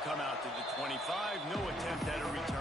will come out to the 25. No attempt at a return.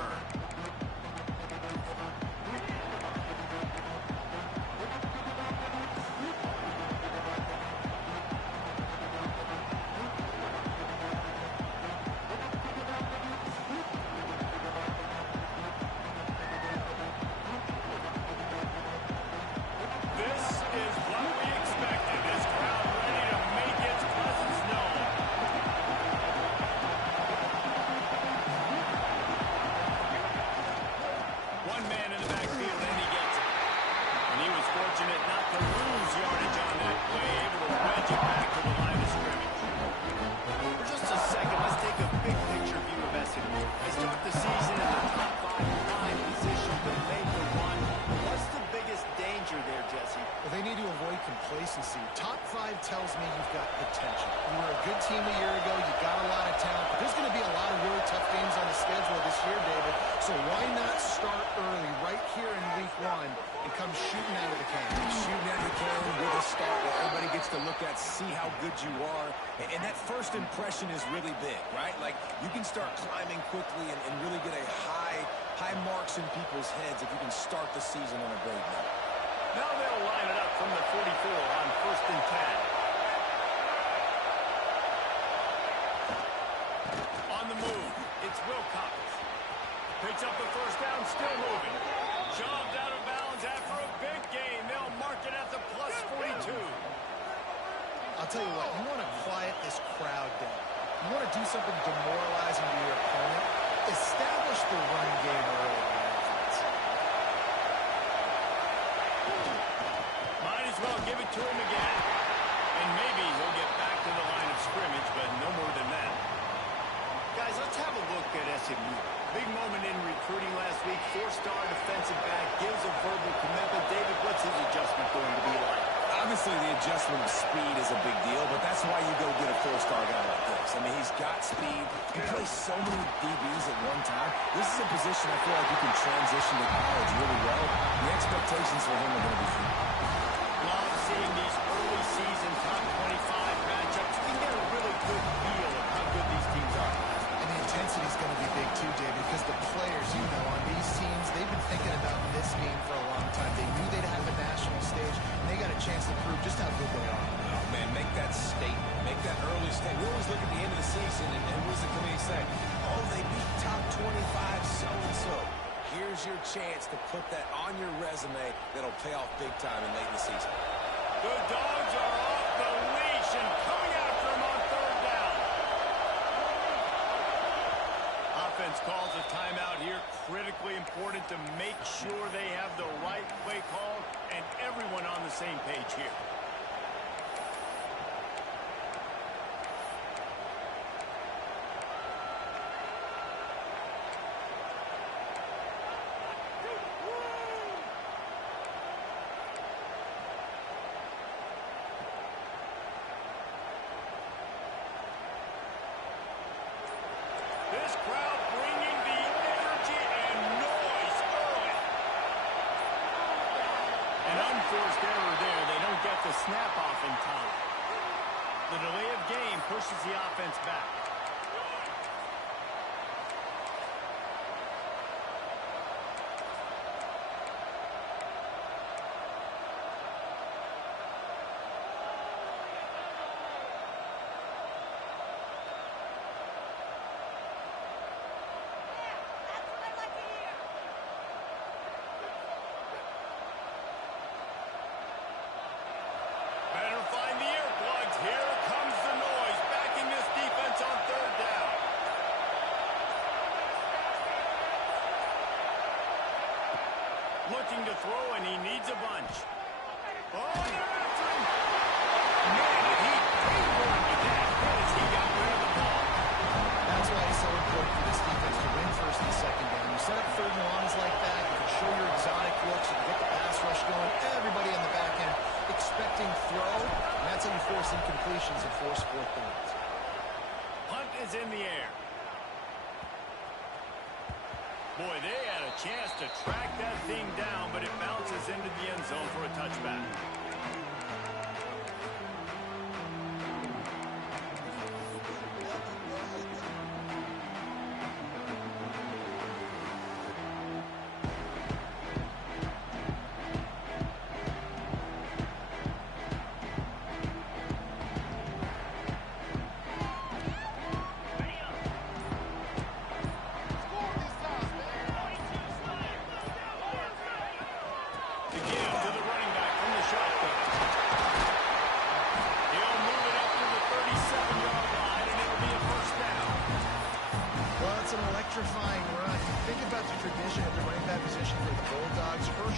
Complacency. Top 5 tells me you've got potential. You were a good team a year ago. You got a lot of talent. But there's going to be a lot of really tough games on the schedule this year, David. So why not start early right here in week 1 and come shooting out of the can? Shooting out of the can with a start where everybody gets to look at, see how good you are. And that first impression is really big, right? Like, you can start climbing quickly and really get a high marks in people's heads if you can start the season on a great note. Now they'll line it up from the 44 on 1st and 10. On the move, it's Wilcox. Picks up the first down, still moving. Shoved out of bounds after a big gain. They'll mark it at the plus 42. I'll tell you what, you want to quiet this crowd down. You want to do something demoralizing to your opponent. Establish the run game early. Well, give it to him again. And maybe he'll get back to the line of scrimmage, but no more than that. Guys, let's have a look at SMU. Big moment in recruiting last week. 4-star defensive back gives a verbal commitment. David, what's his adjustment going to be like? Obviously, the adjustment of speed is a big deal, but that's why you go get a 4-star guy like this. I mean, he's got speed. He plays so many DBs at one time. This is a position I feel like you can transition to college really well. The expectations for him are going to be huge. Love seeing these early season top 25 matchups. You can get a really good feel of how good these teams are. And the intensity is going to be big too, David, because the players, you know, on these teams, they've been thinking about this game for a long time. They knew they'd have a national stage, and they got a chance to prove just how good they are. Oh, man, make that statement. Make that early statement. We always look at the end of the season, and what does the committee say? Oh, they beat top 25 so-and-so. Here's your chance to put that on your resume that'll pay off big time in late in the season. The Dogs are off the leash and coming after him on 3rd down. Offense calls a timeout here. Critically important to make sure they have the right play call and everyone on the same page here. This crowd bringing the energy and noise early. An unforced error there. They don't get the snap off in time. The delay of game pushes the offense back. Looking to throw, and he needs a bunch. Oh, they're after him. Man, did he pay for him with that as he got rid of the ball. That's why it's so important for this defense to win 1st and 2nd down. You set up 3rd and longs like that, you can show your exotic looks, you can get the pass rush going, everybody on the back end expecting throw, and that's how you force incompletions and force 4th downs. Punt is in the air. Boy, they had a chance to track that thing down, but it bounces into the end zone for a touchback.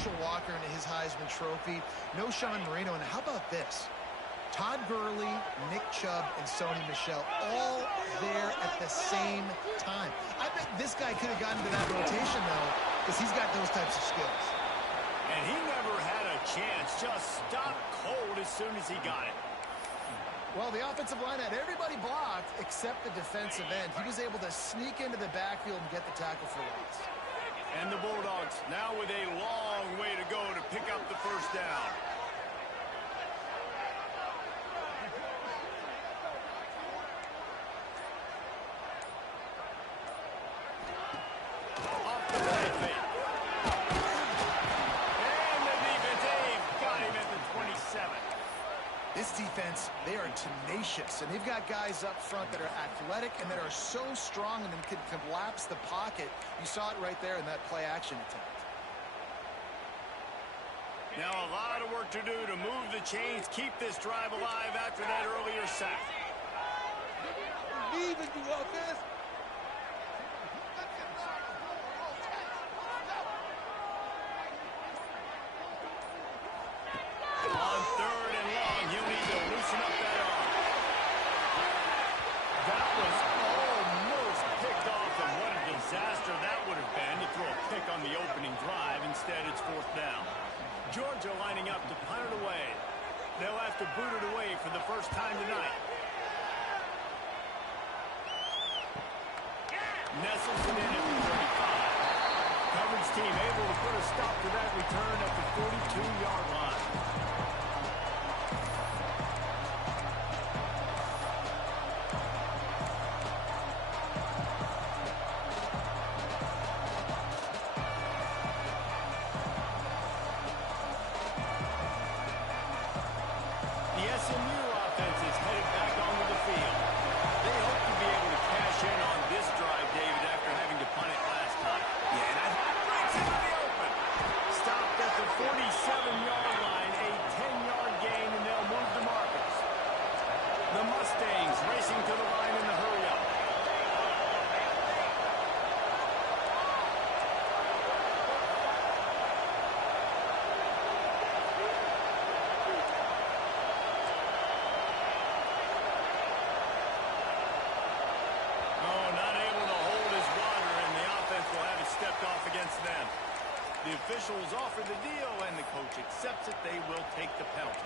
Herschel Walker and his Heisman Trophy. No Sean Marino. And how about this? Todd Gurley, Nick Chubb, and Sony Michel all there at the same time. I bet this guy could have gotten to that rotation, though, because he's got those types of skills. And he never had a chance. Just stopped cold as soon as he got it. Well, the offensive line had everybody blocked except the defensive end. He was able to sneak into the backfield and get the tackle for loss. And the Bulldogs now with a long way to go to pick up the first down. Off the right fake. And the defense got him at the 27. This defense, they are tenacious, and they've got guys up front that are athletic and that are so strong and can collapse the pocket. You saw it right there in that play-action attempt. Now a lot of work to do to move the chains, keep this drive alive after that earlier sack. Believe in you, offense. On third and long, he'll need to loosen up that arm. That was almost picked off, and what a disaster that would have been to throw a pick on the opening drive. Instead, it's fourth down. Georgia lining up to punt it away. They'll have to boot it away for the first time tonight. Nestles it in at the 35. Coverage team able to put a stop to that return at the 42-yard line. The SMU offense is headed back onto the field. They hope to be able to cash in on this drive, David, after having to punt it last time. Yeah, and I breaks it in the open. Stopped at the 47-yard line, a 10-yard gain, and they'll move the markers. The Mustangs racing to the line in the hurry-up. Stepped off against them. The officials offer the deal, and the coach accepts it. They will take the penalty.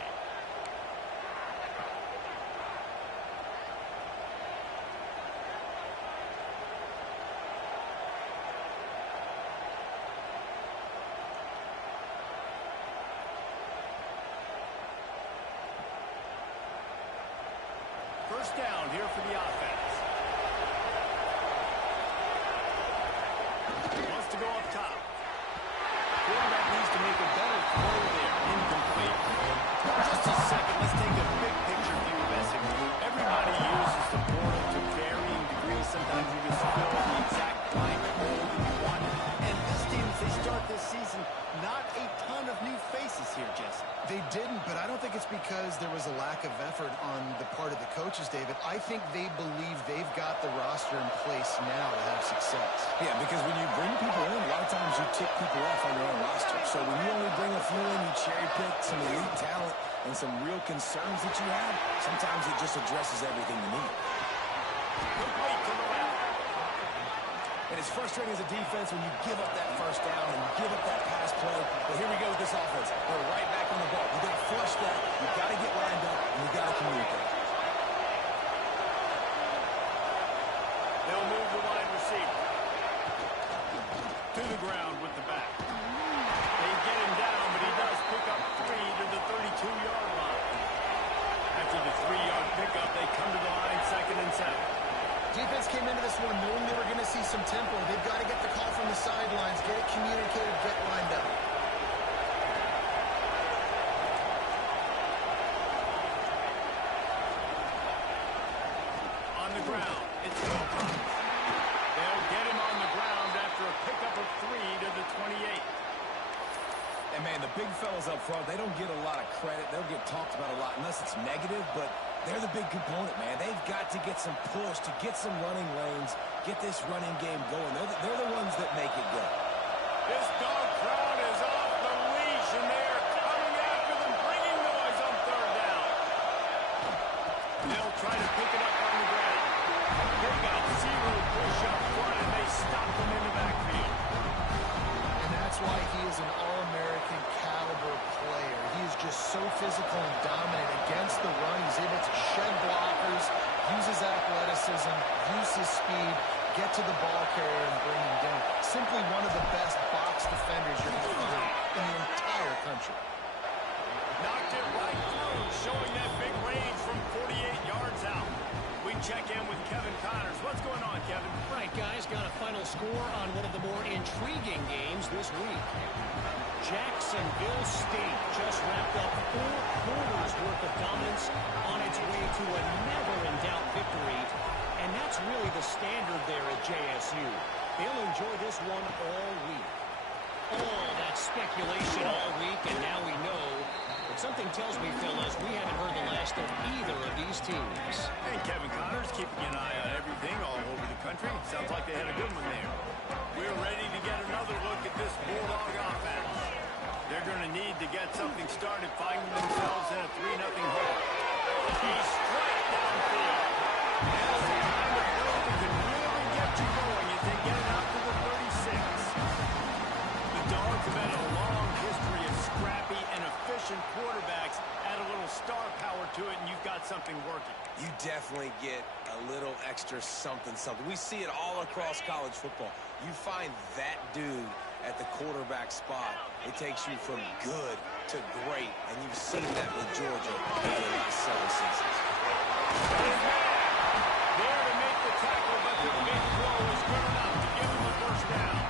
First down here for the offense. Wants to go up top. Quarterback needs to make a better throw there. Incomplete. Just a second. Let's take a big picture view of SMU. Everybody uses the portal to varying degrees. Sometimes you just fill the exact blank hole that you want. And this team, as they start this season, not a ton of new faces here, Jesse. They didn't, but I don't think it's because there was a lack of effort on the part of the coaches, David. I think they believe they've got the roster in place now to have success. Yeah, because when you bring people in, a lot of times you tick people off on your own roster. So when you only bring a few in, you cherry pick some elite talent and some real concerns that you have, sometimes it just addresses everything you need. Complete to the left. And it's frustrating as a defense when you give up that first down and you give up that pass play. But here we go with this offense. They're right back on the ball. You've got to flush that. You've got to get lined up, and you've got to communicate. They'll move the wide receiver to the ground with the back. They get him down, but he does pick up 3 to the 32-yard line. After the 3-yard pickup, they come to the line, 2nd and 7. Defense came into this one knowing they were going to see some tempo. They've got to get the call from the sidelines, get it communicated, get lined up. On the ground, it's Wilcox. They'll get him on the ground after a pickup of 3 to the 28. And, man, the big fellas up front, they don't get a lot of credit. They'll get talked about a lot unless it's negative, but they're the big component, man. They've got to get some push, to get some running lanes, get this running game going. They're the ones that make it go. This dog crowd is off the try to pick it up on the ground. They got zero push up front, and they stop them in the backfield. And that's why he is an All-American caliber player. He is just so physical and dominant against the run. He's able to shed blockers, use his athleticism, use his speed, get to the ball carrier and bring him down. Simply one of the best box defenders you're going to find in the entire country. Knocked it right through, showing that big range from 48 yards out. We check in with Kevin Connors. What's going on, Kevin? Right, guys, got a final score on one of the more intriguing games this week. Jacksonville State just wrapped up 4 quarters worth of dominance on its way to a never-in-doubt victory. And that's really the standard there at JSU. They'll enjoy this one all week. All that speculation all week, and now we know. But something tells me, fellas, we haven't heard the last of either of these teams. And Kevin Connors keeping an eye on everything all over the country. Sounds like they had a good one there. We're ready to get another look at this Bulldog offense. They're going to need to get something started, finding themselves in a 3-0 hole. He's straight downfield. Now's the time to throw that can really get you going as they get it out to the 36. The Dogs have had a long history of scrappy and efficient quarterbacks. Add a little star power to it, and you've got something working. You definitely get a little extra something. We see it all across college football. You find that dude at the quarterback spot, it takes you from good to great, and you've seen that with Georgia over the last 7 seasons. There to make the tackle, but the big throw is good enough to give him a first down.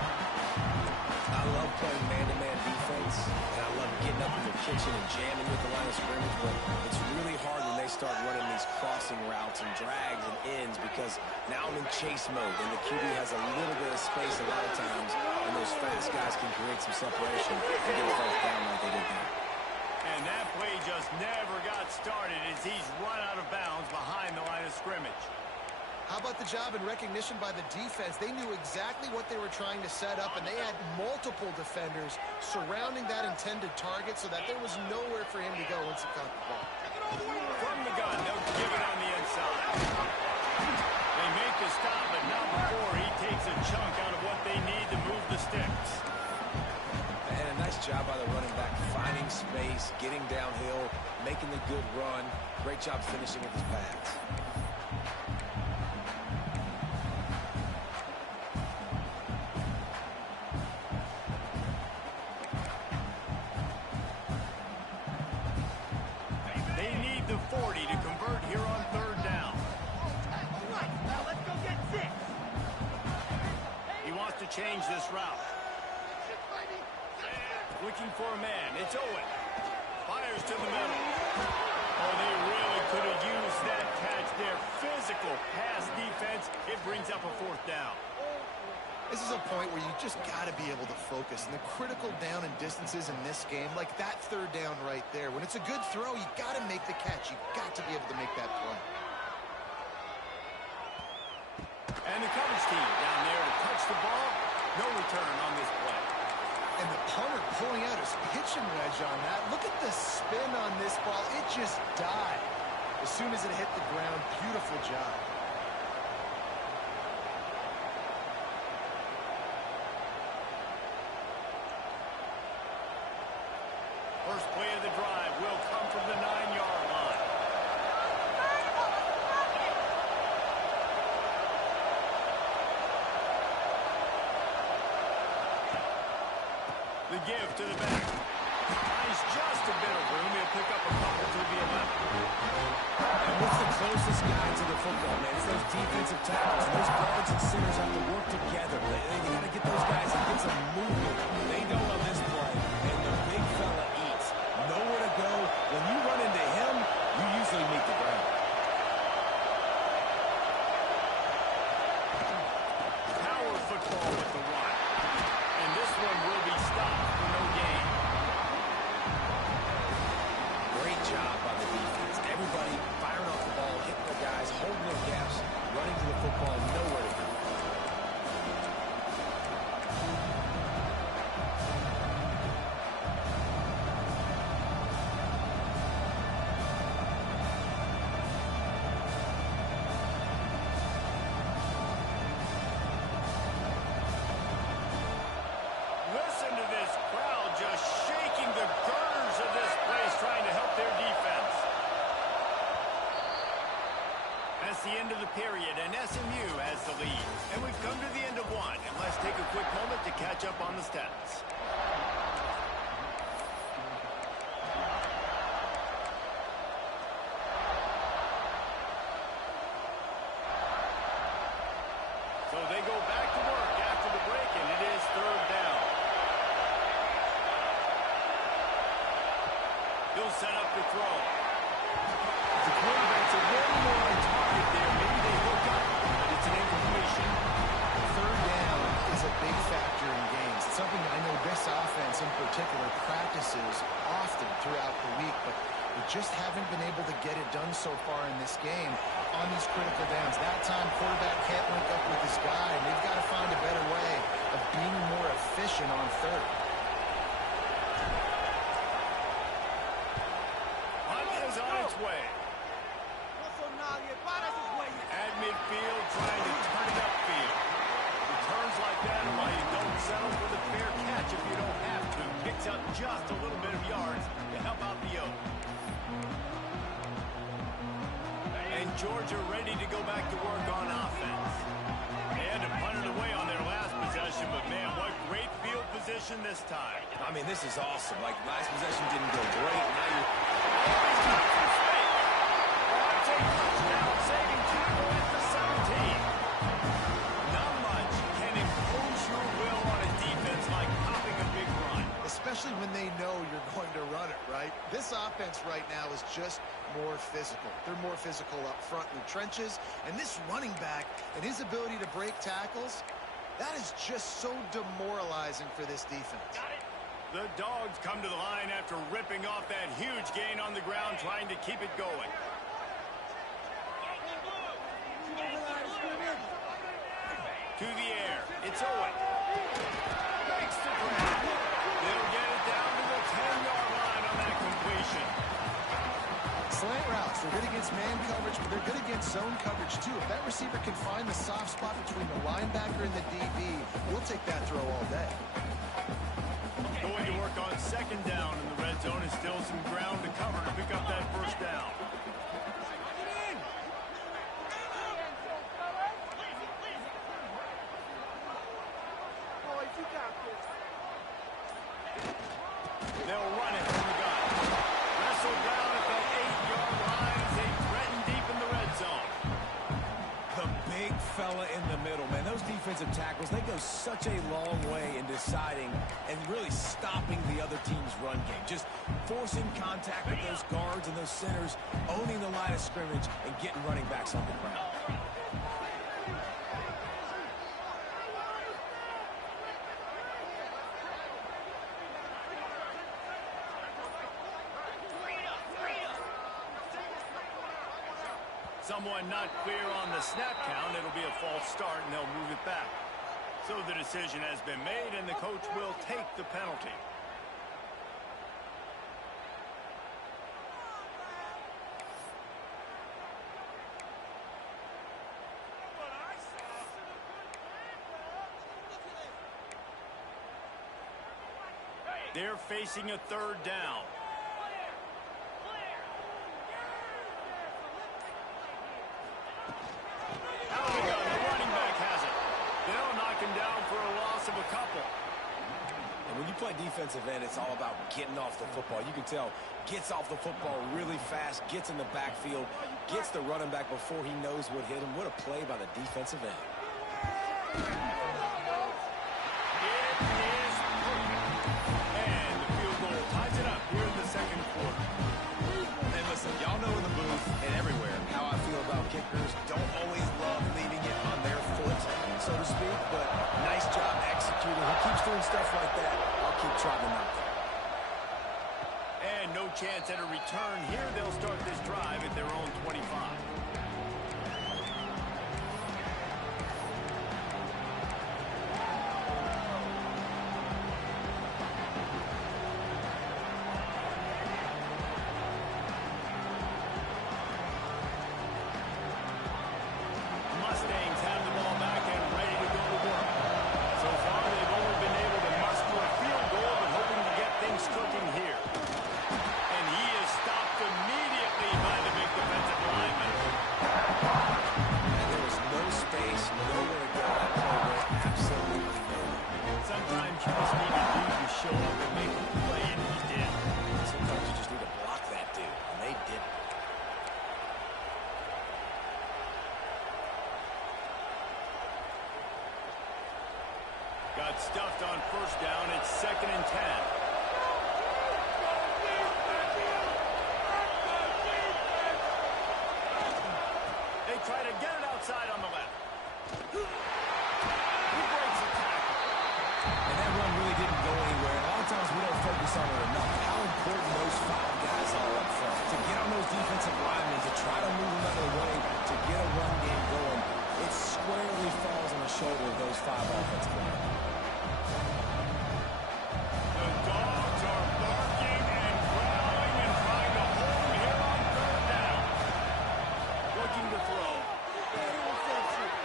I love playing man-to-man defense, and I love getting up in the kitchen and jamming with the line of scrimmage, but it's really hard when they start running these crossing routes and drags and ends because now I'm in chase mode, and the QB has a little bit of space a lot of times, and those fast guys can create some separation and get a first down like they did there. And that play just never got started as he's run out of bounds behind the line of scrimmage. How about the job and recognition by the defense? They knew exactly what they were trying to set up, and they had multiple defenders surrounding that intended target so that there was nowhere for him to go once he caught the ball. From the gun, they'll give it on the inside. They make the stop, but not before he takes a chunk out of what they need to move the sticks. And a nice job by the running back, finding space, getting downhill, making the good run. Great job finishing with his pads. They need the 40 to convert here on 3rd down. Now let's go get 6. He wants to change this route. Looking for a man. It's Owen. Fires to the middle. Oh, they really could have used that catch there. Physical pass defense. It brings up a 4th down. This is a point where you just got to be able to focus. And the critical down and distances in this game, like that 3rd down right there, when it's a good throw, you got to make the catch. You got to be able to make that play. And the coverage team down there to touch the ball. No return on this play. And the punter pulling out his pitching wedge on that. Look at the spin on this ball. It just died as soon as it hit the ground. Beautiful job. First play of the drive will come from the 9-yard line. The give to the back. Finds just a bit of room. He'll pick up a couple to the 11. And what's the closest guy to the football, man? It's those defensive tackles. Those guards and centers have to work together. They got to get those guys and get some movement. They don't on this play, and the big fella eats. Nowhere to go. When you run into him, you usually meet the ground. Power football with the one. And this one will be stopped for no gain. Great job by the defense. Everybody firing off the ball, hitting the guys, holding their gaps, running to the football, nowhere to go. past the end of the period, and SMU has the lead. And we've come to the end of one, and let's take a quick moment to catch up on the stats. So they go back to work after the break, and it is third down. He'll set up the throw. The quarterback's a little more on target there. Maybe they hook up, but it's an incompletion. Third down is a big factor in games. It's something I know this offense in particular practices often throughout the week, but they just haven't been able to get it done so far in this game on these critical downs. That time, quarterback can't link up with his guy, and they've got to find a better way of being more efficient on third. Hunt is on its way. At midfield, trying to turn it upfield. Returns like that are why you don't settle for the fair catch if you don't have to. Picks up just a little bit of yards to help out the O. And Georgia ready to go back to work on offense. They had to punt it away on their last possession, but man, what great field position this time. I mean, this is awesome. Like, last possession didn't go great. Now you're... Touchdown, saving tackle at the 17. Not much can impose your will on a defense like popping a big run. Especially when they know you're going to run it, right? This offense right now is just more physical. They're more physical up front in the trenches, and this running back and his ability to break tackles, that is just so demoralizing for this defense. The Dogs come to the line after ripping off that huge gain on the ground, trying to keep it going. To the air. It's Owen. Makes the grab. They'll get it down to the 10-yard line on that completion. Slant routes, they're good against man coverage, but they're good against zone coverage too. If that receiver can find the soft spot between the linebacker and the DB, we'll take that throw all day. Going to work on second down in the red zone is still some ground to cover to pick up that first down. They'll run it from the gun. Wrestled down at that 8-yard line as they threaten deep in the red zone. The big fella in the middle, man. Those defensive tackles, they go such a long way in deciding and really stopping the other team's run game. Just forcing contact with those guards and those centers, owning the line of scrimmage, and getting running backs on the ground. Someone not clear on the snap count. It'll be a false start, and they'll move it back. So the decision has been made, and the coach will take the penalty. They're facing a third down. Down for a loss of a couple. And when you play defensive end, it's all about getting off the football. You can tell, gets off the football really fast, gets in the backfield, gets the running back before he knows what hit him. What a play by the defensive end. It is perfect. And the field goal ties it up here in the second quarter. And listen, y'all know in the booth and everywhere how I feel about kickers. Don't always love leaving it on their foot, so to speak, but nice job executing. He keeps doing stuff like that. I'll keep trotting him out there. And no chance at a return here. They'll start this drive at their own 25. Mustangs have the ball back and ready to go to work. So far, they've only been able to muster a field goal, but hoping to get things cooking here. And he is stopped immediately by the big defensive lineman. Got stuffed on first down. It's 2nd and 10. They try to get it outside on the left. He breaks the tackle. And that run really didn't go anywhere. A lot of times we don't focus on it enough. How important those 5 guys are up front. To get on those defensive linemen, to try to move them out of the way, to get a run game going, it squarely falls on the shoulder of those 5 offensive linemen. The dogs are barking and growling and trying to hold him here on 3rd down. Looking to throw.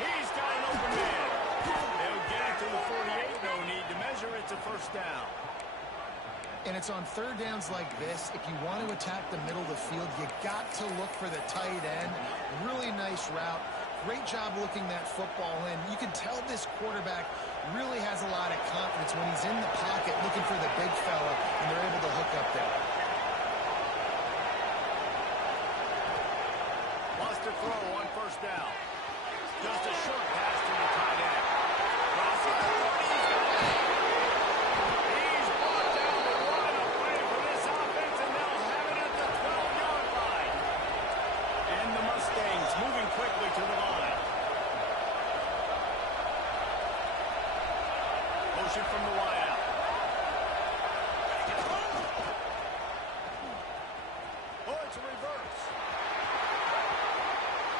He's got an open man. They'll get it to the 48. No need to measure. It's a 1st down. And it's on 3rd downs like this. If you want to attack the middle of the field, you got to look for the tight end. Really nice route. Great job looking that football in. You can tell this quarterback really has a lot of confidence when he's in the pocket looking for the big fella, and they're able to hook up there. Wants to throw on 1st down. Just a short pass to the tight end. Crossing the 40. He's brought down the line of play for this offense, and they'll have it at the 12-yard line. And the Mustangs moving quickly to the line. Motion from the wideout. Oh, it's a reverse.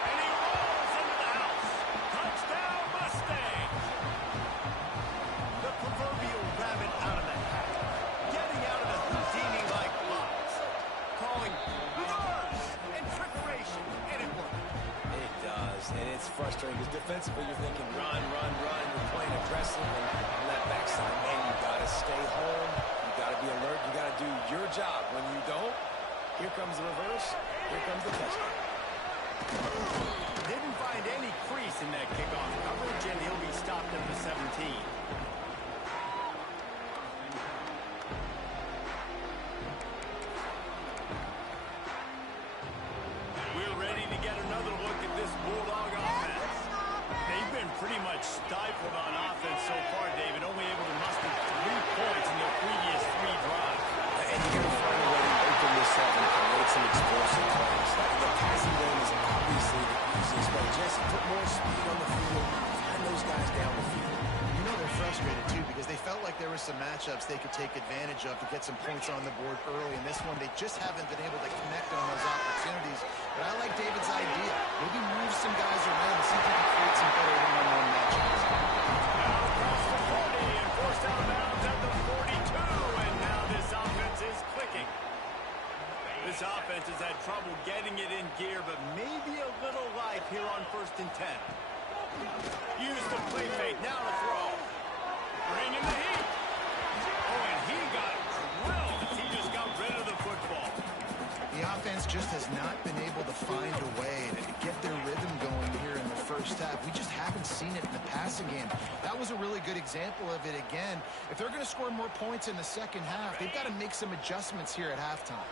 And he rolls into the house. Touchdown, Mustangs. The proverbial rabbit out of the hat. Getting out of the Houdini-like box. Calling reverse and trickeration. And it worked. It does, and it's frustrating because defensively you're thinking run, run, run. You're playing aggressive, and on that backside, man, you got to stay home. You got to be alert. You got to do your job. When you don't, here comes the reverse. Here comes the touchdown. Didn't find any crease in that kickoff coverage, and he'll be stopped at the 17. We're ready to get another look at this Bulldog offense. They've been pretty much stifled on offense so far, David, only able to muster 3 points in their previous 3 drives. And you're going to find a way to open this up and create some explosive plays. The passing game is obviously the easiest way. Jesse, put more speed on the field, find those guys down the field. You know they're frustrated, too, because they felt like there were some matchups they could take advantage of to get some points on the board early. In this one, they just haven't been able to connect on those opportunities. But I like David's idea. Maybe move some guys around and see if he can create some better one-on-one matchups. Now across the 40 and forced out of bounds at the 42. And now this offense is clicking. This offense has had trouble getting it in gear, but maybe a little life here on 1st and 10. Use the play fake. Now to throw. Bring in the heat. Oh, and he got drilled as he just got rid of the football. The offense just has not been able to find a way to get their rhythm going here in the 1st half. We just haven't seen it in the passing game. That was a really good example of it again. If they're going to score more points in the 2nd half, they've got to make some adjustments here at halftime.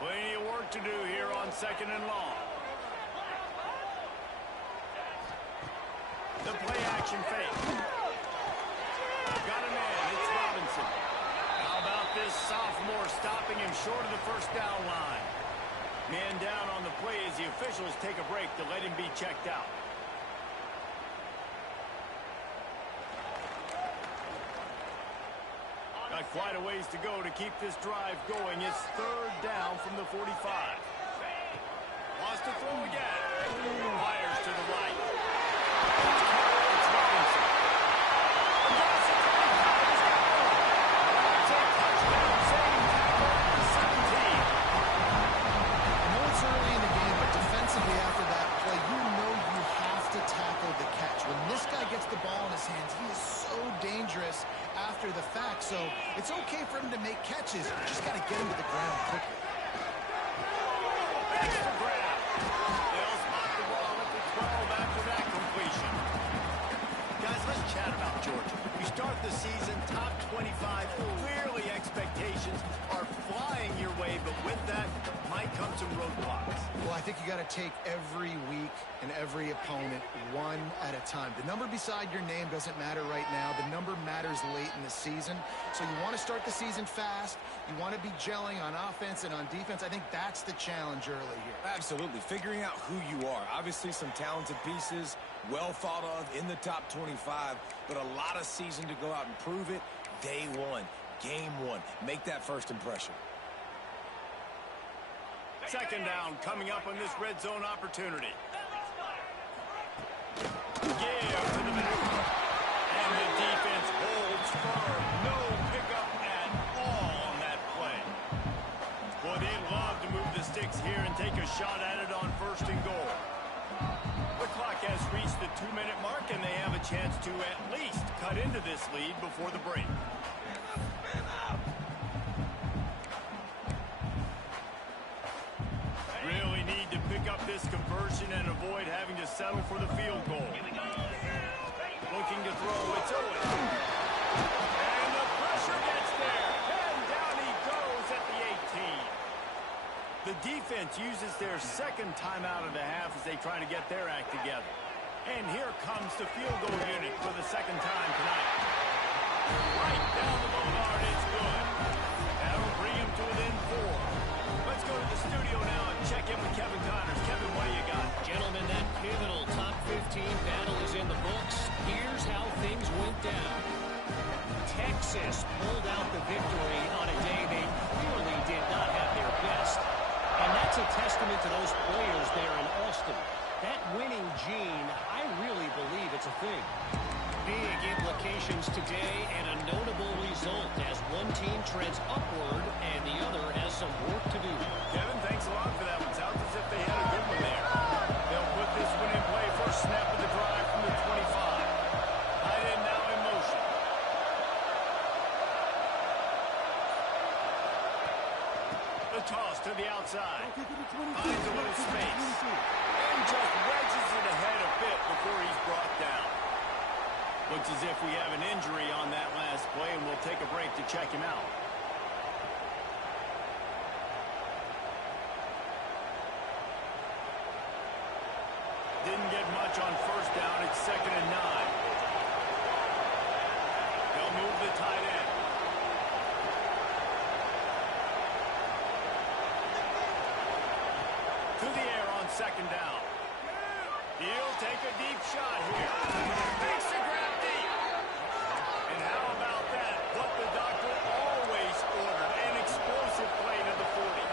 Plenty of work to do here on 2nd and long. The play action fake. Got a man. It's Robinson. How about this sophomore stopping him short of the 1st down line? Man down on the play as the officials take a break to let him be checked out. Got quite a ways to go to keep this drive going. It's 3rd down from the 45. Wants to throw again. Fires to the right. It's Robinson. Across the 35. He's got one. It's a touchdown saving tackle at the 17. I know it's early in the game, but defensively after that play, you know you have to tackle the catch. When this guy gets the ball in his hands, he is so dangerous after the fact. So it's okay for him to make catches. You just got to get him to the ground quickly. Extra grab. They'll spot the ball at the 12 after that completion. Guys, let's chat about Georgia. We start the season top 25. Clearly expectations are flying playing your way, but with that might come some roadblocks. Well, I think you got to take every week and every opponent one at a time. The number beside your name doesn't matter right now. The number matters late in the season. So you want to start the season fast. You want to be gelling on offense and on defense. I think that's the challenge early here. Absolutely. Figuring out who you are. Obviously some talented pieces, well thought of in the top 25, but a lot of season to go out and prove it. Day one, game one. Make that first impression. Second down coming up on this red zone opportunity. Give to the back. And the defense holds firm. No pickup at all on that play. Boy, they'd love to move the sticks here and take a shot at it on first and goal. The clock has reached the 2-minute mark, and they have a chance to at least cut into this lead before the break. Really need to pick up this conversion and avoid having to settle for the field goal. Looking to throw, it's Owen. And the pressure gets there. And down he goes at the 18. The defense uses their second timeout of the half as they try to get their act together. And here comes the field goal unit for the second time tonight. Right down the Bonnard, it's good. That'll bring him to within 4. Let's go to the studio now and check in with Kevin Connors. Kevin, what do you got? Gentlemen, that pivotal top 15 battle is in the books. Here's how things went down. Texas pulled out the victory on a day they clearly did not have their best. And that's a testament to those players there in Austin. That winning gene, I really believe it's a thing. Big implications today and a notable result as one team treads upward and the other has some work to do. Kevin, thanks a lot for that one. Sounds as if they had a good one there. They'll put this one in play. First snap of the drive from the 25. Tight end now in motion. The toss to the outside. Finds a little space. And just wedges it ahead a bit before he's brought down. Looks as if we have an injury on that last play, and we'll take a break to check him out. Didn't get much on first down. It's 2nd and 9. They'll move the tight end. To the air on 2nd down. He'll take a deep shot here. Makes the grab deep. And how about that? What the doctor always ordered. An explosive play to the 40.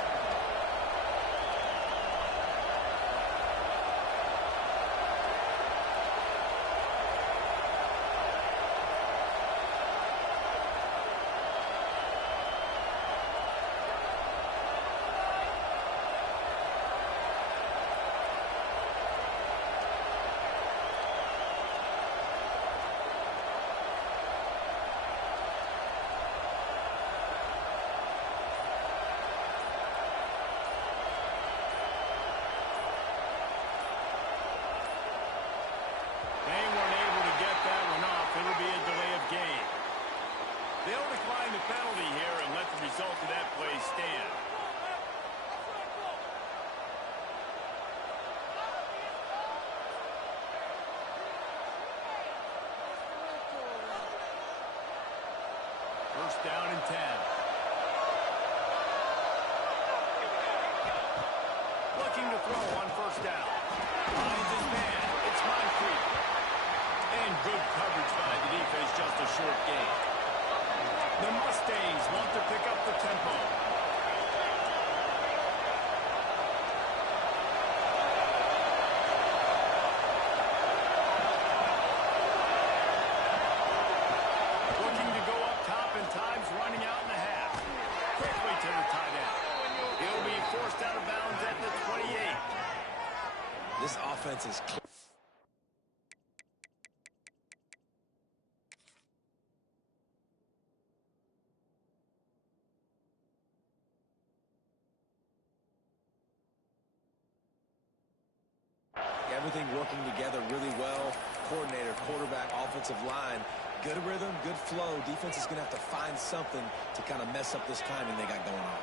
They'll decline the penalty here and let the result of that play stand. First down and 10. Looking to throw on first down. Finds his man. It's Moncrief. And good coverage by the defense, just a short gain. The Mustangs want to pick up the tempo. Looking to go up top, and time's running out in the half. Quickly to the tight end. He'll be forced out of bounds at the 28. This offense is clear. Everything working together really well. Coordinator, quarterback, offensive line. Good rhythm, good flow. Defense is going to have to find something to kind of mess up this timing they got going on.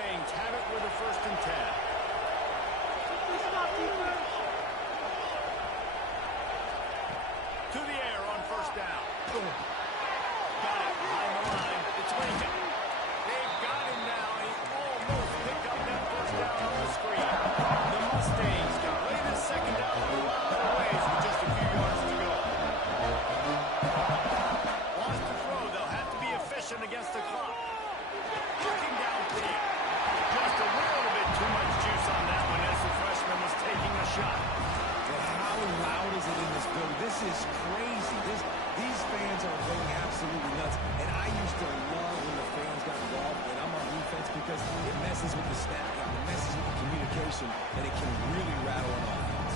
Mustangs have it with a 1st and 10. To the air on 1st down. Got it behind the line. It's Lincoln. They've got him now. He almost picked up that 1st down on the screen. The Mustangs can play this 2nd down a lot of ways with just a few yards to go. Wants to throw. They'll have to be efficient against the clock. Looking downfield. Just a little bit too much juice on that one as the freshman was taking a shot. But how loud is it in this building? This is crazy. These fans are going absolutely nuts. And I used to love when the fans got involved when I'm on defense because it messes with the snap count, it messes with the communication, and it can really rattle an offense.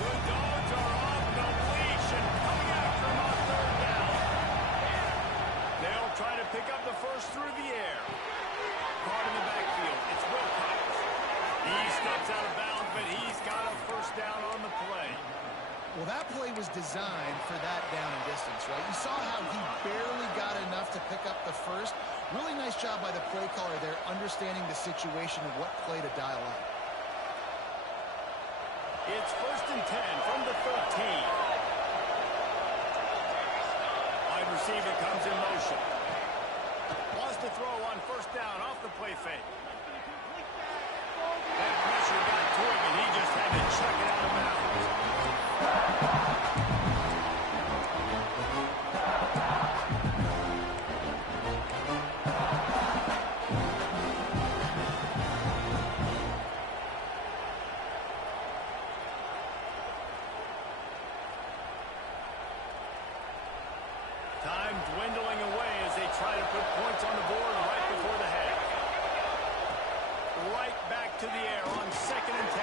The Dogs are off the leash and coming after him on 3rd down. They'll try to pick up the first through the air. Caught in the backfield. It's Wilcox. He steps out of bounds, but he's got a 1st down on the play. Well, that play was designed for that down and distance, right? You saw how he barely got enough to pick up the first. Really nice job by the play caller there, understanding the situation and what play to dial up. It's 1st and 10 from the 13. Wide receiver comes in motion. Wants to throw on 1st down off the play fake. That pressure got to him, and he just had to chuck it out of bounds. Time dwindling away as they try to put points on the board right before the half. Right back to the air on 2nd and 10.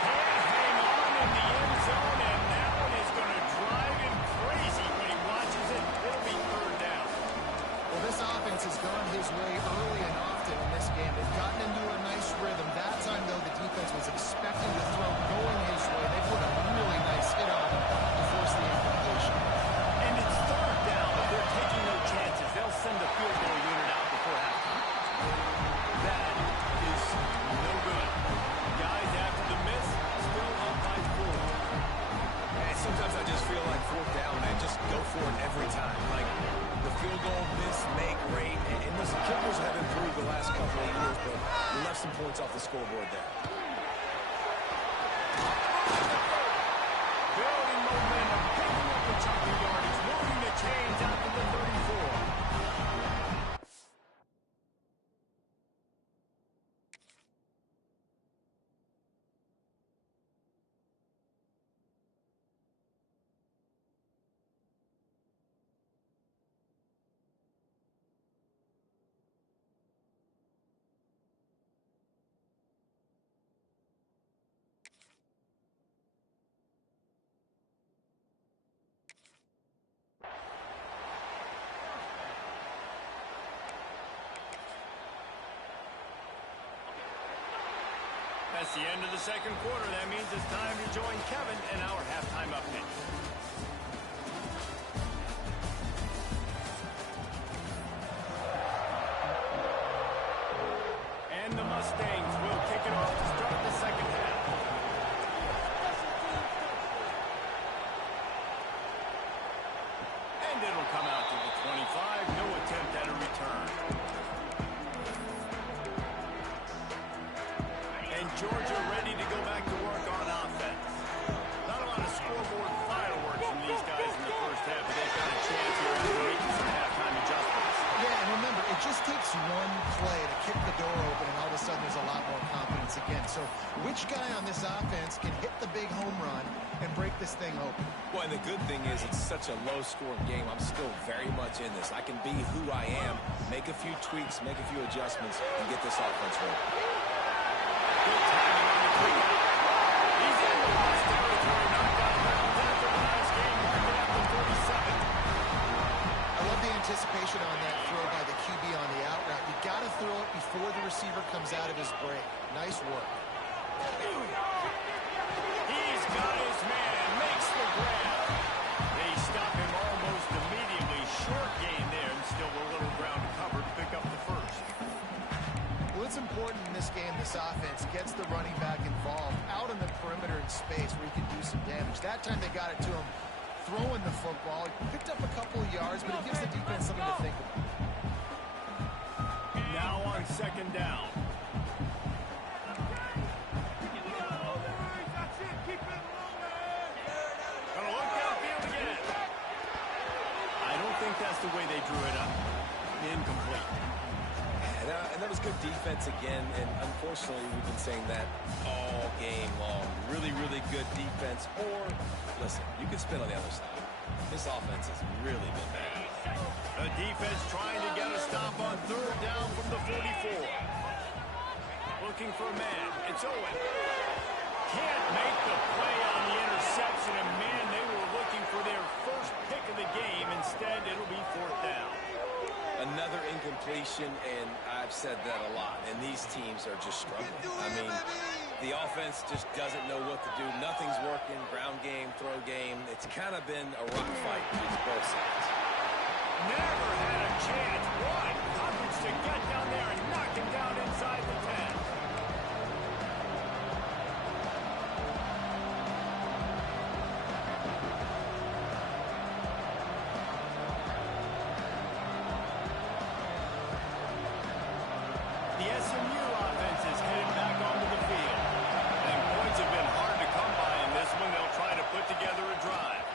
Can't hang on in the end zone, and that one is going to drive him crazy when he watches it. It'll be 3rd down. Well, this offense has gone his way early and often in this game. They've gotten into a nice rhythm. That time, though, the defense was expecting the throw going his way. They put a really nice hit on him to force the incompletion. And it's 3rd down, but they're taking no chances. They'll send the field goal unit out before halftime. That is no good. Guys, after the miss, still up by 4. Man, sometimes I just feel like 4th down, man, just go for it every time. Like, the field goal, miss, make, rate, and listen, kickers have improved the last couple of years, but we left some points off the scoreboard there. Building momentum, picking up the chunk of yardage, moving the chains out to the 34. That's the end of the 2nd quarter. That means it's time to join Kevin in our halftime update. And the Mustangs will kick it off to start the 2nd half. And it'll come out to the 25. No attempt at a return. Georgia ready to go back to work on offense. Not a lot of scoreboard fireworks from these guys in the 1st half, but they've got a chance here after making some halftime adjustments. Yeah, and remember, it just takes one play to kick the door open, and all of a sudden there's a lot more confidence again. So which guy on this offense can hit the big home run and break this thing open? Well, and the good thing is it's such a low-scoring game. I'm still very much in this. I can be who I am, make a few tweaks, make a few adjustments, and get this offense rolling. Good timing on the quick out. He's in the West territory, knocked out of bounds after the last game, marking at the 37. I love the anticipation on that throw by the QB on the out route. You got to throw it before the receiver comes out of his break. Nice work. He's got his man, makes the grab. They stop him almost immediately. Short game. What's important in this game, this offense, gets the running back involved out on the perimeter in space where he can do some damage. That time they got it to him throwing the football. He picked up a couple of yards, but it gives the defense something to think about. Now on second down. Gonna look downfield again. I don't think that's the way they drew it up. Incomplete. And that was good defense again, and unfortunately we've been saying that all game long. Really, really good defense. Or, listen, you can spin on the other side. This offense has really been bad. The defense trying to get a stop on third down from the 44. Looking for a man. It's Owen. Can't make the play on the interception, and man, they were looking for their first pick of the game. Instead, it'll be fourth down. Another incompletion, and I've said that a lot, and these teams are just struggling. I mean, the offense just doesn't know what to do. Nothing's working. Ground game, throw game. It's kind of been a rock fight between both sides. Never had a chance. What coverage to get down there and knock him down inside the 10. The SMU offense is headed back onto the field. And points have been hard to come by in this one. They'll try to put together a drive.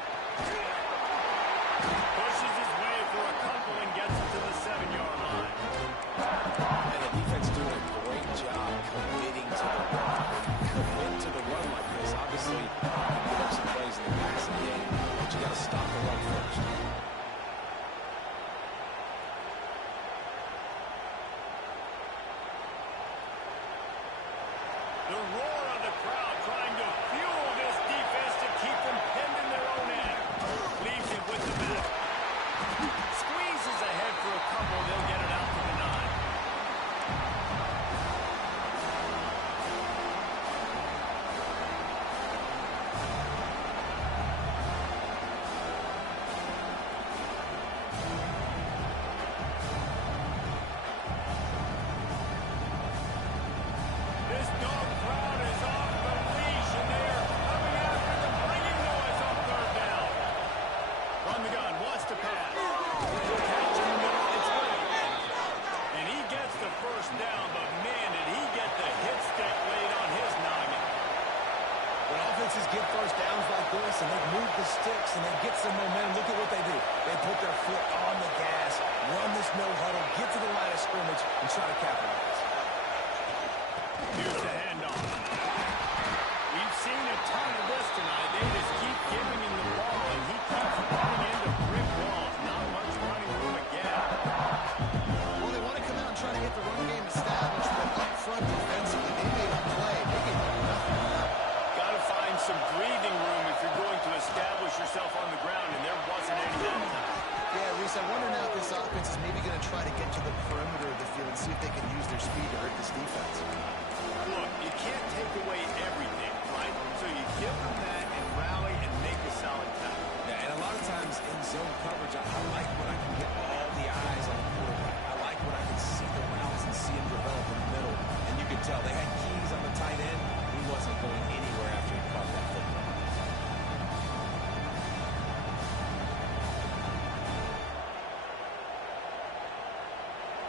Pushes his way for a couple and gets it to the 7-yard line. And the defense doing a great job committing to the run. Commit to the run like this. Obviously, you can give up some plays in the passing game, but you got to stop the run first. The roar of the crowd trying to fuel this defense to keep them pinned in their own end. Leaves it with the back. Squeezes ahead for a couple. They'll get it out to the 9. This dog crowd is off the leash, and they are coming after them, bringing noise on third down. Run the gun, wants to pass. Catch in the middle, it's good. And he gets the first down, but man, did he get the hit stick laid on his noggin. When offenses get first downs like this and they move the sticks and they get some momentum, look at what they do. They put their foot on the gas, run this no huddle, get to the line of scrimmage, and try to capitalize. Here's the handoff. We've seen a ton of this tonight. They just keep giving him the ball, and he keeps running into brick walls. Not much running room again. Well, they want to come out and try to get the run game established, but up front defensively, they made a play. They gave up nothing. Got to find some breathing room if you're going to establish yourself on the ground, and there wasn't any that time. Yeah, Reese, I wonder now if this offense is maybe going to try to get to the perimeter of the field and see if they can use their speed to hurt this defense. Look, you can't take away everything, right? So you give them that and rally and make a solid tackle. Yeah, and a lot of times in zone coverage, I like when I can get all the eyes on the quarterback. I like when I can see the routes and see him develop in the middle. And you can tell they had keys on the tight end. He wasn't going anywhere after he caught that football.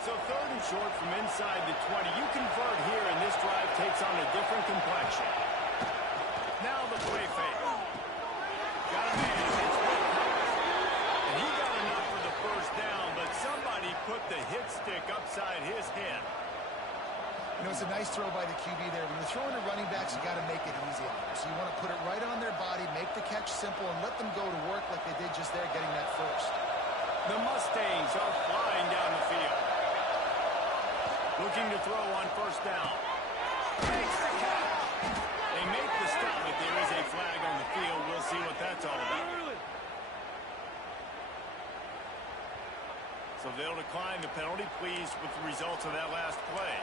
So third and short from inside the 20. You convert here, and this drive takes on a different complexion. Now the play fake. Got a man. It's Wilcox. And he got enough for the first down, but somebody put the hit stick upside his head. You know, it's a nice throw by the QB there. When you're throwing to running backs, you got to make it easy on them. So you want to put it right on their body, make the catch simple, and let them go to work like they did just there, getting that first. The Mustangs are flying down the field. Looking to throw on first down. Makes the catch. They make the stop, but there is a flag on the field. We'll see what that's all about. So they'll decline the penalty. Pleased with the results of that last play.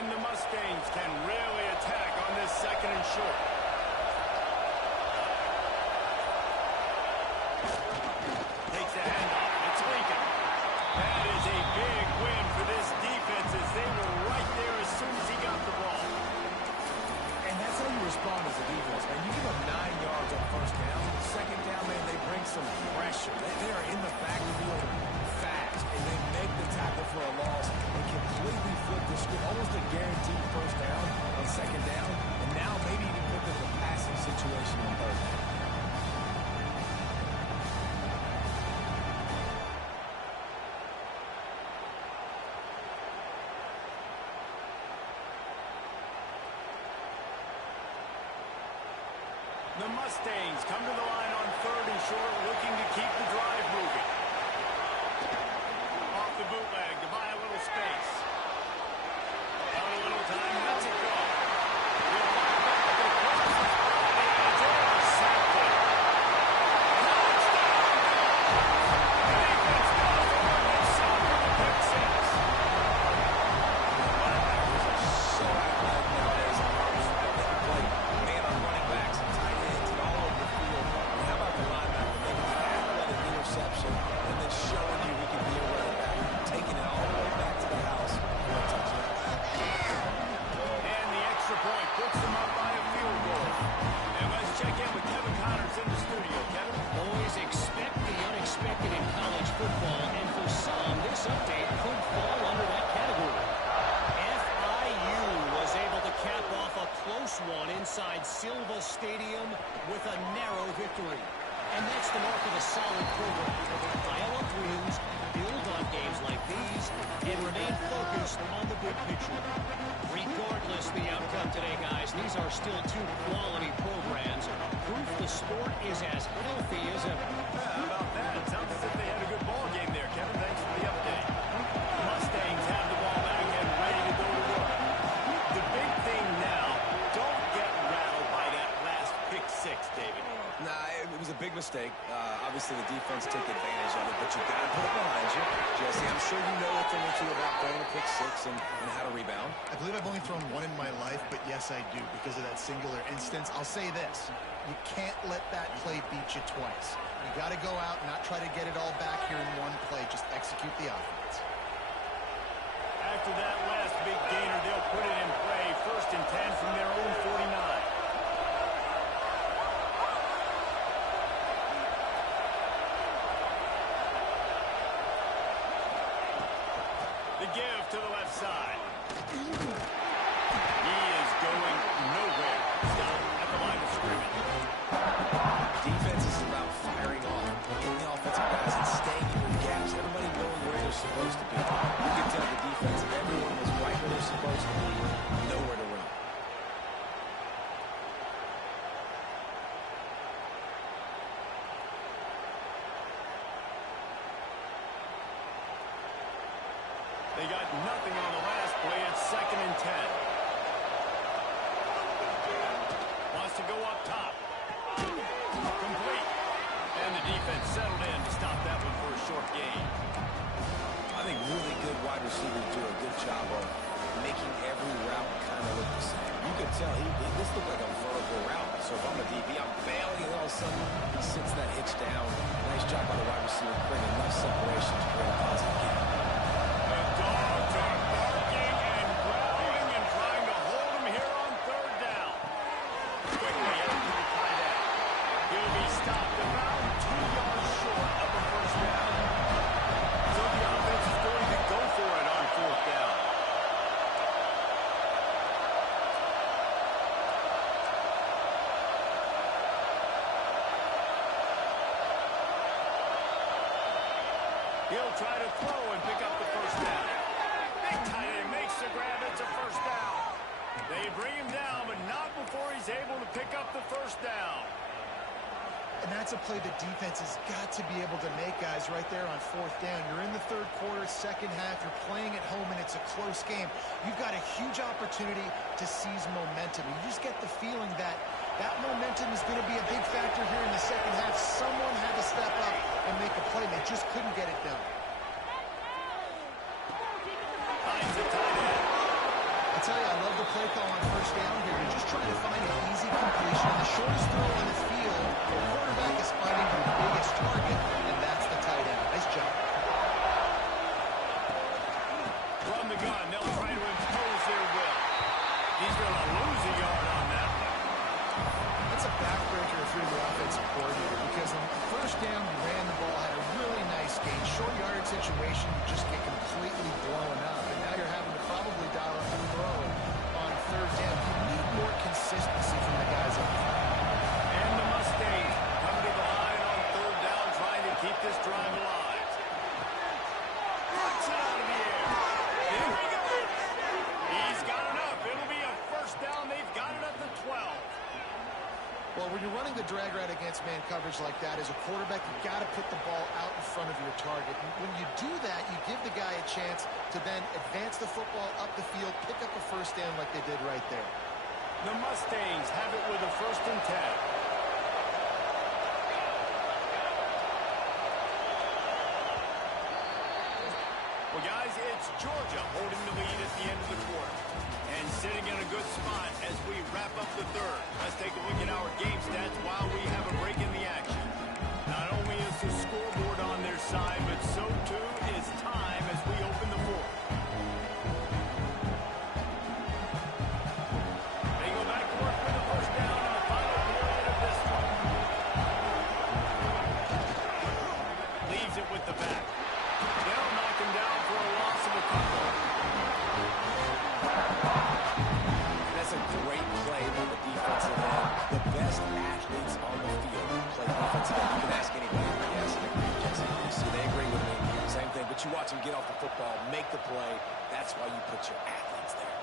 And the Mustangs can really some pressure. They are in the backfield fast, and they make the tackle for a loss and completely flip the script. Almost a guaranteed first down on second down, and now maybe even put them in a passing situation on third down. The Mustangs come to the line on 3rd and short, looking to keep the drive moving. Off the bootleg to buy a little space. Out a little time, lets it go. He'll fire back to the cross. It's intercepted. Touchdown! The defense goes over and shot for the pick six. Linebackers are so athletic nowadays. Arms right at the plate. Man on running backs and tight ends and all over the field. And how about the linebacker making the athletic interception and then showing you he can be a running back, taking it all the way back to the house for a touchdown. And the extra point puts them up by a field goal. And let's check in with Kevin Connors in the studio. Kevin? Always expect the unexpected in college football, and for some, this update could fall under that category. FIU was able to cap off a close one inside Silva Stadium with a narrow victory. And that's the mark of a solid program. Pile up wins, build on games like these, and remain focused on the big picture. Regardless the outcome today, guys, these are still two quality programs. Proof the sport is as healthy as ever. How about that? It sounds as if they had a good ball game there, Kevin. Thanks for the update. The Mustangs have the ball back and ready to go to work. The big thing now, don't get rattled by that last pick six, David. Nah, it was a big mistake. Obviously, the defense took advantage of it, but you got to put it behind you. Jesse, I'm sure you know a thing or two about throwing a pick six and how to rebound. I believe I've only thrown one in my life, but yes, I do because of that singular instance. I'll say this. You can't let that play beat you twice. You got to go out and not try to get it all back here in one play. Just execute the offense. After that last big gainer, they'll put it in play. 1st and 10 from their own 49. The give to the left side. He is going nowhere. Stop at the line of scrimmage. Defense is about firing off, getting the offensive pass, and staying in your gaps. Everybody knowing where they're supposed to be. You can tell the defense that everyone was right where they're supposed to be. Nowhere to run. They got nothing on the last play. It's 2nd and 10. Wants to go up top. Complete. And the defense settled in to stop that one for a short gain. I think really good wide receivers do a good job of making every route kind of look the same. You can tell this looked like a vertical route. So if I'm a DB, I'm bailing, and all of a sudden he sits that hitch down. Nice job by the wide receiver, creating enough separation to create a positive gain. The Dogs are barking and growling and trying to hold him here on 3rd down. Quickly out to the tight end. He'll be stopped about 2 yards short of the 1st down. So the offense is going to go for it on 4th down. He'll try to throw and pick up the 1st down. Big tight end makes the grab. It's a 1st down. They bring him down, but not before he's able to pick up the 1st down. And that's a play the defense has got to be able to make, guys, right there on 4th down. You're in the 3rd quarter, 2nd half. You're playing at home, and it's a close game. You've got a huge opportunity to seize momentum. You just get the feeling that that momentum is going to be a big factor here in the 2nd half. Someone had to step up and make a play. They just couldn't get it done. Finds the tight end. I tell you, I love the play call on 1st down here. You're just trying to find an easy completion. And the shortest throw on the field, the quarterback is finding the biggest target, and that's the tight end. Nice job. From the gun, they'll try to impose their will. He's going to lose a yard on that one. That's a backbreaker if you're the offensive coordinator, because on 1st down, consistency from the guys up front. And the Mustangs come to the line on third down, trying to keep this drive alive. Knocks it out of the air. Here he goes. He's got enough. It'll be a first down. They've got it at the 12. Well, when you're running the drag route against man coverage like that, as a quarterback, you've got to put the ball out in front of your target. And when you do that, you give the guy a chance to then advance the football up the field, pick up a first down like they did right there. The Mustangs have it with a 1st and 10. Well, guys, it's Georgia holding the lead at the end of the quarter. And sitting in a good spot as we wrap up the third. Let's take a look at our game stats while we have a break in the action. Not only is the scoreboard on their side, but so too is time as we open the fourth. They go back to work with the first down in the final period of this one. Leaves it with the back. They'll knock him down for a loss of a couple. That's a great play by the defensive end. The best athletes on the field play defensive end. You can ask anybody. Yes, I agree, Jesse. So they agree with me. Same thing. But you watch them get off the football, make the play. That's why you put your athletes there.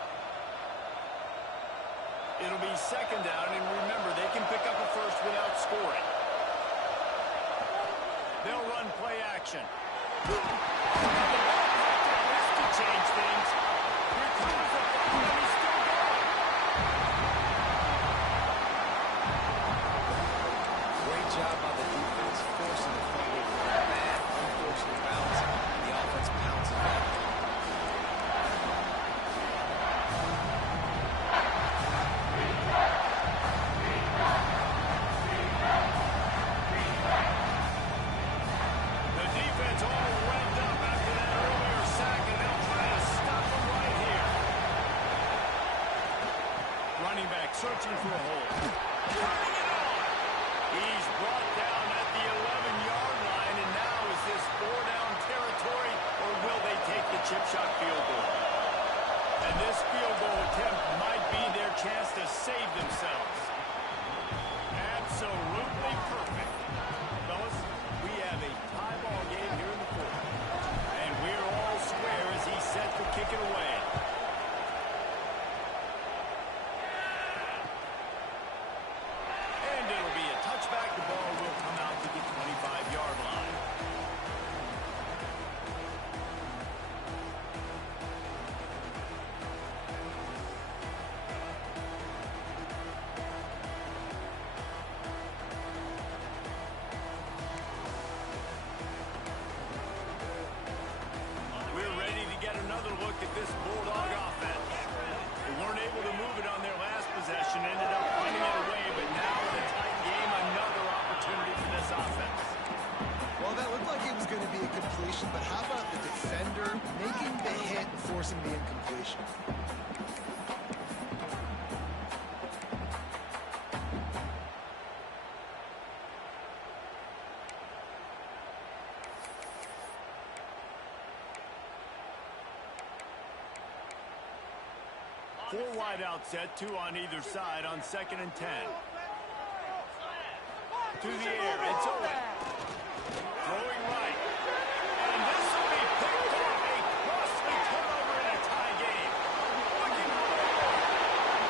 It'll be 2nd down, and remember, they can pick up a first without scoring. They'll run play action. This could change things. Here comes the ball, and he's still going. Great job by the defense, forcing the fumble. Bad, unfortunate bounce. The offense pounces back. The defense all revved up after that earlier sack, and they'll try to stop him right here. Running back searching for a hole. Turning it on. He's brought down at the 11-yard line, and now is this 4-down territory, or will they take the chip shot field goal? And this field goal attempt might be their chance to save themselves. Absolutely perfect. Fellas, we have a tie ball game here in the fourth. And we're all square as he's set to kick it away. And it'll be a touchback. The ball will come out to the 25-yard line. We're ready to get another look at this Bulldog offense. They weren't able to move it on their last possession, ended up finding it away, but now in a tight game, another opportunity for this offense. Well, that looked like it was going to be a completion, but how about the defender making the hit and forcing the incompletion? Four wide out set, 2 on either side on 2nd and 10. To the air, it's Owen. Throwing right. And this will be picked off. A costly turnover in a tie game. Looking for more.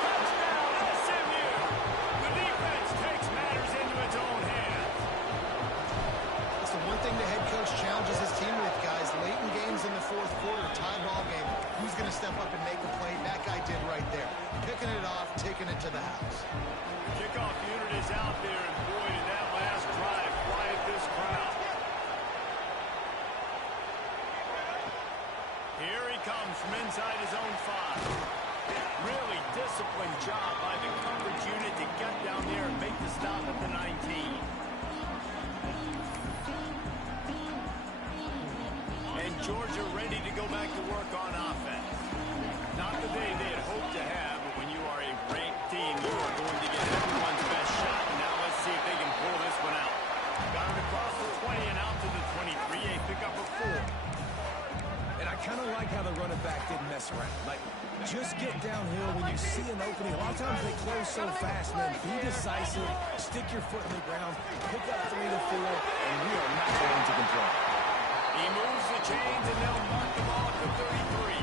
Touchdown, SMU. The defense takes matters into its own hands. Listen, one thing the head coach challenges his team with, guys, late in games in the fourth quarter, tie ball game, who's going to step up and make a play? That guy did right there. Picking it off, taking it to the house. The kickoff unit is out there, and boy, did that last drive quiet this crowd. Here he comes from inside his own 5. Really disciplined job by the coverage unit to get down there and make the stop at the 19. And Georgia ready to go back to work on offense. Not the day they had hoped to have, but when you are a ranked team, you are going to get everyone's best shot. And now let's see if they can pull this one out. Got it across the 20 and out to the 23. A pickup of 4. And I kind of like how the running back didn't mess around. Like, just get downhill when you see an opening. A lot of times they close so fast, man. Be decisive, stick your foot in the ground, pick up 3 to 4, and we are not going to complain. He moves the chains, and they'll mark the ball at the 33.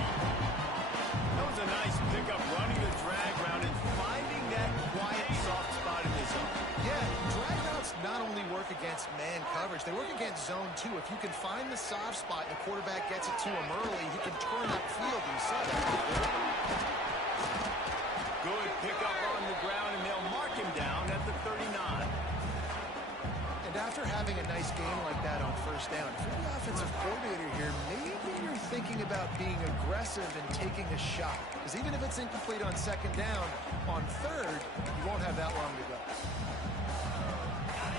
That was a nice pickup, running the drag route and finding that quiet, soft spot in the zone. Yeah, drag routes not only work against man coverage, they work against zone too. If you can find the soft spot and the quarterback gets it to him early, he can turn upfield. You saw that. Good pickup on the ground, and they'll mark him down at the 39. And after having a nice game like that on first down, if you're the offensive coordinator here, maybe you're thinking about being aggressive and taking a shot. Because even if it's incomplete on second down, on third, you won't have that long to go.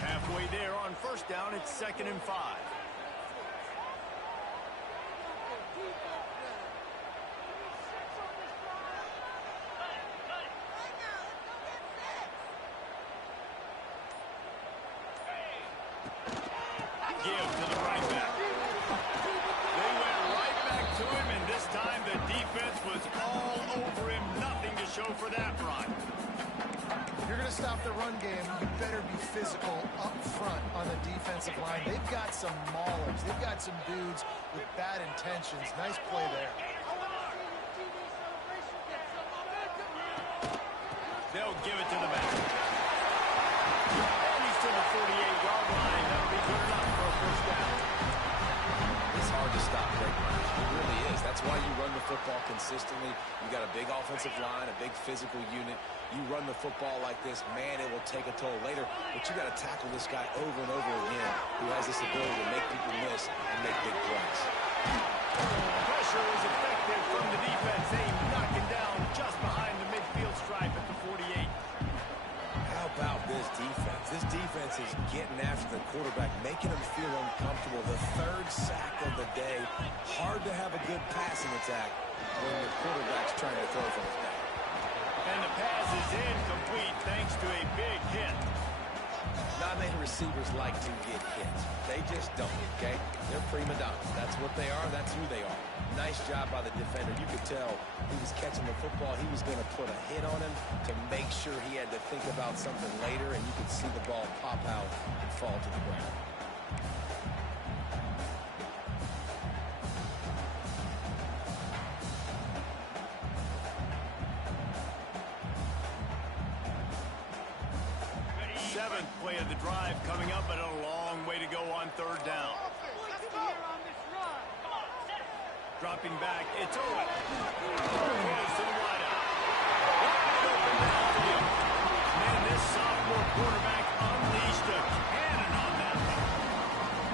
Halfway there on first down, it's 2nd and 5. Give to the right back. They went right back to him, and this time the defense was all over him. Nothing to show for that run. If you're going to stop the run game, you better be physical up front on the defensive line. They've got some maulers. They've got some dudes with bad intentions. Nice play there. They'll give it to the back. And he's to the 48-yard line. That'll be good enough for a first down. It's hard to stop great runners. It really is. That's why you run the football consistently. You got a big offensive line, a big physical unit. You run the football like this, man, it will take a toll later. But you got to tackle this guy over and over again who has this ability to make people miss and make big plays. Pressure is effective from the defense. They knock him down just behind the midfield stripe at the 48. How about this defense? This defense is getting after the quarterback, making him feel uncomfortable. The 3rd sack of the day. Hard to have a good passing attack when the quarterback's trying to throw from his back. And the pass is incomplete thanks to a big hit. Not many receivers like to get hit. They just don't, okay? They're prima donnas. That's what they are. That's who they are. Nice job by the defender. You could tell he was catching the football. He was going to put a hit on him to make sure he had to think about something later, and you could see the ball pop out and fall to the ground. Seventh play of the drive coming up, but a long way to go on 3rd down. Dropping back, it's Owen. Throws to the wideout. Wide open downfield. Man, this sophomore quarterback unleashed a cannon on that one.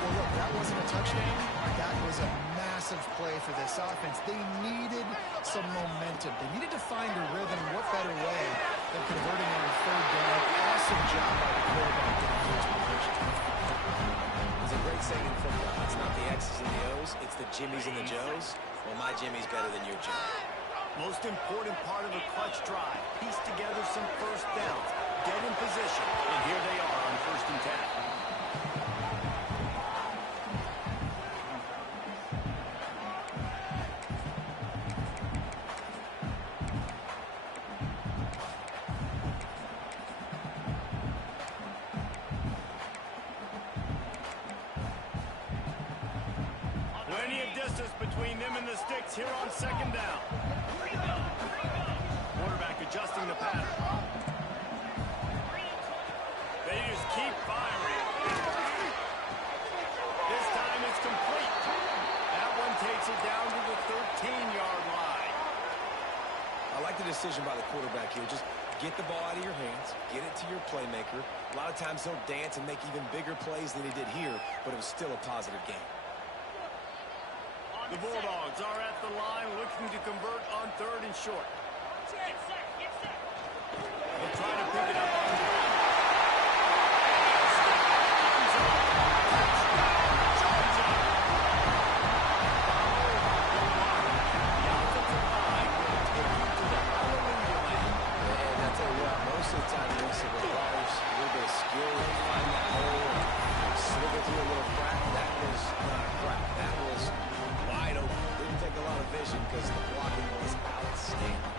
Well, look, that wasn't a touchdown. That was a massive play for this offense. They needed some momentum. They needed to find a rhythm. What better way than converting on 3rd down? Awesome job by the quarterback in the first position. There's a great saying in football. It's not the X's and the O's, it's the Jimmies and the Joes. Well, my Jimmy's better than your Jimmy. Most important part of a clutch drive. Piece together some first downs. Get in position. And here they are on 1st and 10. Plenty of distance between them and the sticks here on 2nd down. Quarterback adjusting the pattern. They just keep firing. This time it's complete. That one takes it down to the 13-yard line. I like the decision by the quarterback here. Just get the ball out of your hands, get it to your playmaker. A lot of times he'll dance and make even bigger plays than he did here, but it was still a positive game. The Bulldogs are at the line looking to convert on 3rd and short. They'll try to pick it up on the ground. Most of the time, it requires a little bit of skill to find that hole and slip it through a little crack. That was not a crack. That was wide open. Didn't take a lot of vision because the blocking was outstanding.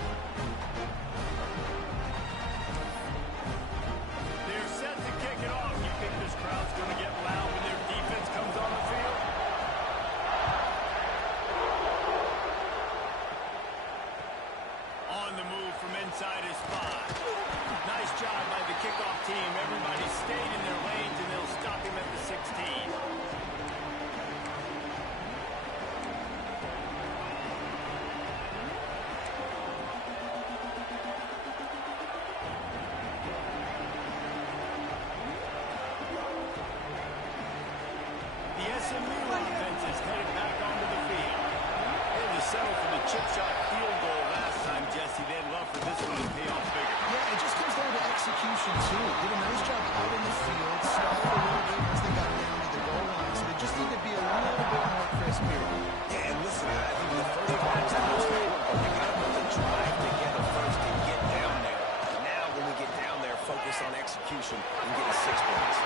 chip shot field goal last time, Jesse. They'd love for this one to pay off bigger. Yeah, it just comes down to execution, too. Did a nice job out in the field, stalled a little bit once they got down to the goal line, so they just need to be a little bit more crisp here. Yeah, and listen, I think the first part is the most important, but we got to put the drive together first and get down there. Now, when we get down there, focus on execution and getting 6 points.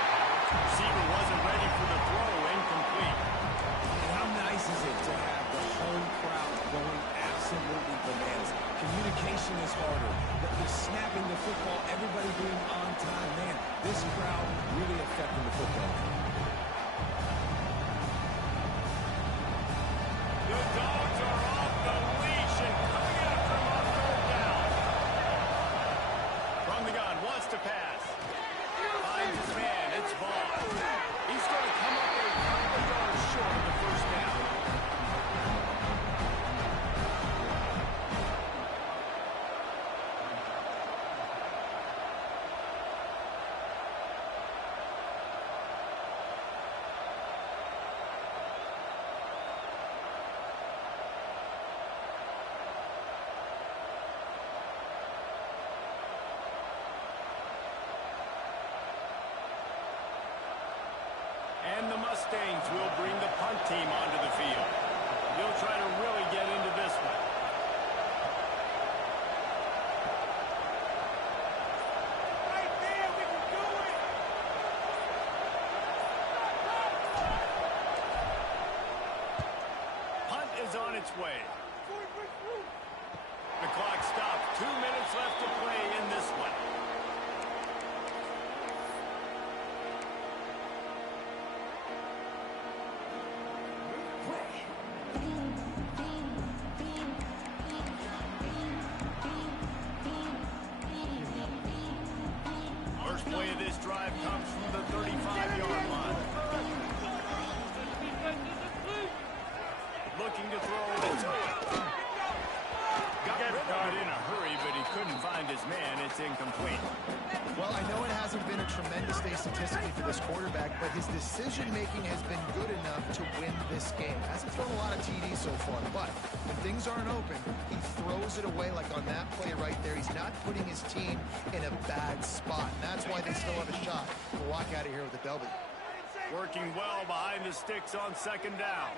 Receiver wasn't ready for the throw, incomplete. And how nice is it to have the home crowd going absolutely bananas? Communication is harder. The snapping the football, everybody being on time. Man, this crowd really affecting the football. The Dogs are off the leash and coming after him on third down. From the gun, wants to pass. Finds his man, it's Vaughn. He's going to come up a couple of yards short of the first down. And the Mustangs will bring the punt team onto the field. They'll try to really get into this one. Right there, we can do it. Punt is on its way. The clock stops. 2 minutes left to play in this one. First play of this drive comes from the 35-yard line. Looking to throw. It's got in a hurry, but he couldn't find his man. It's incomplete. Well, I know it hasn't been a tremendous day statistically for this quarterback, but his decision-making has been good enough to win this game. Hasn't thrown a lot of TDs so far, but when things aren't open, he throws it away like on that play right there. He's not putting his team in a bad spot, and that's why they still have a shot to walk out of here with a W. Working well behind the sticks on second down.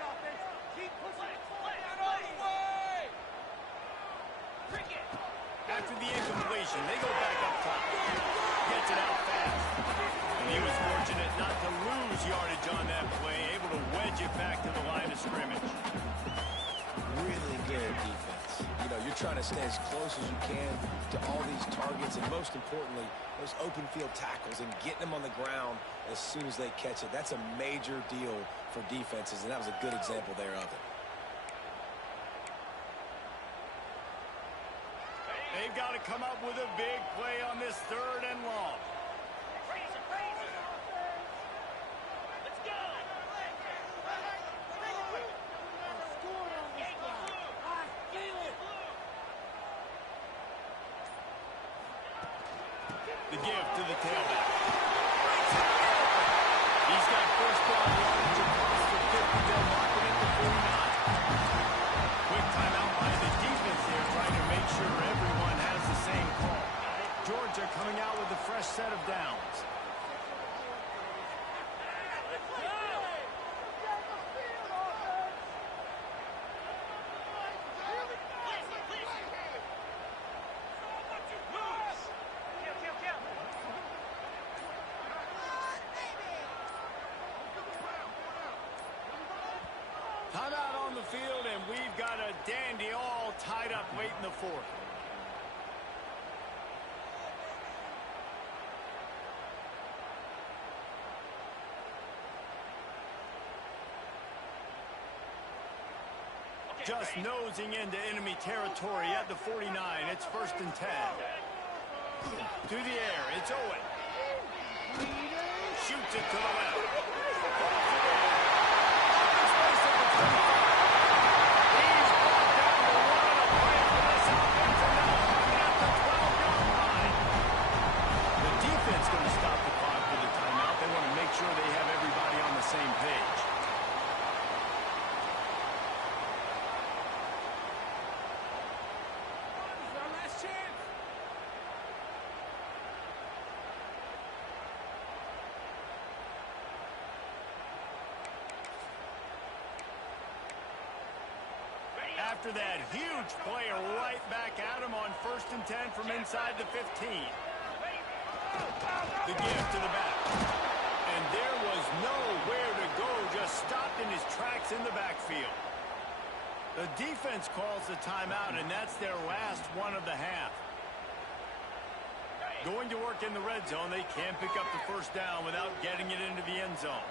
Keep pushing it. Out of the way. Cricket. After the incompletion, they go back up top. Gets it out fast. And he was fortunate not to lose yardage on that play, able to wedge it back to the line of scrimmage. Really good defense. You know, you're trying to stay as close as you can to all these targets, and most importantly, those open field tackles and getting them on the ground as soon as they catch it. That's a major deal for defenses, and that was a good example there of it. They've got to come up with a big play on this third and long. Let's go. The give to the tailback. He's got first down yardage across the 50. They'll mark it at the 49. Quick timeout by the defense here, trying to make sure everyone has the same call. Georgia coming out with a fresh set of downs. Timeout on the field, and we've got a dandy all tied up late in the fourth. Just nosing into enemy territory at the 49. It's 1st and 10. To the air, it's Owen. Shoots it to the left. He's brought down the run and a play for this offense, and now marking at the 12-yard line. The defense going to stop the clock for the timeout. They want to make sure they have everybody on the same page. after that huge play right back at him on 1st and 10 from inside the 15. The give to the back. And there was nowhere to go, just stopped in his tracks in the backfield. The defense calls the timeout, and that's their last one of the half. Going to work in the red zone. They can't pick up the first down without getting it into the end zone.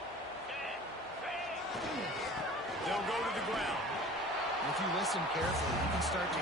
They'll go to the ground. If you listen carefully, you can start to